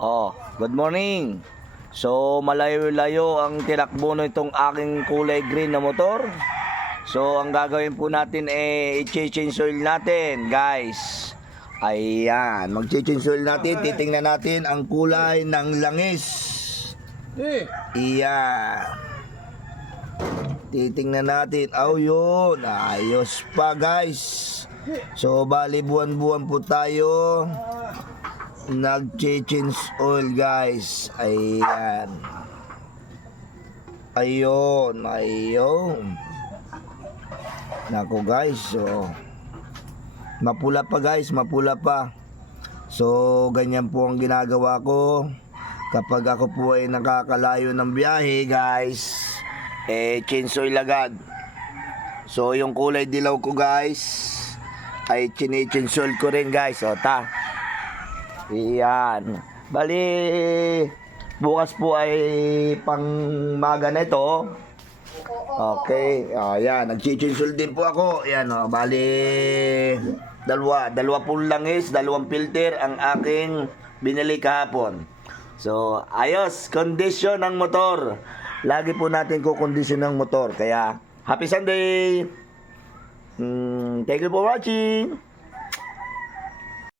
Oh, good morning. So, malayo-layo ang tinakbo na itong aking kulay green na motor. So, ang gagawin po natin i-change oil natin, guys. Ayan, mag-change oil natin. Titingnan natin ang kulay ng langis. Iyan. Titingnan natin. Oh, yun. Ayos pa, guys. So, bali buwan-buwan po tayo nag-change oil, guys. Ayan. Ayun. Nako, guys. So, mapula pa, guys. Mapula pa. So, ganyan po ang ginagawa ko kapag ako po ay nakakalayo ng biyahe, guys. Change oil agad. So, yung kulay dilaw ko, guys, ay change oil ko rin, guys. O, Iyan. Bali, bukas po ay pangmaga na ito. Okay. Ayan. Nag-change din po ako. Ayan. Bali, dalawa pong langis, dalawang filter ang aking binili kahapon. So, ayos. Condition ng motor. Lagi po natin kukondisyon ng motor. Kaya, happy Sunday! Thank you for watching!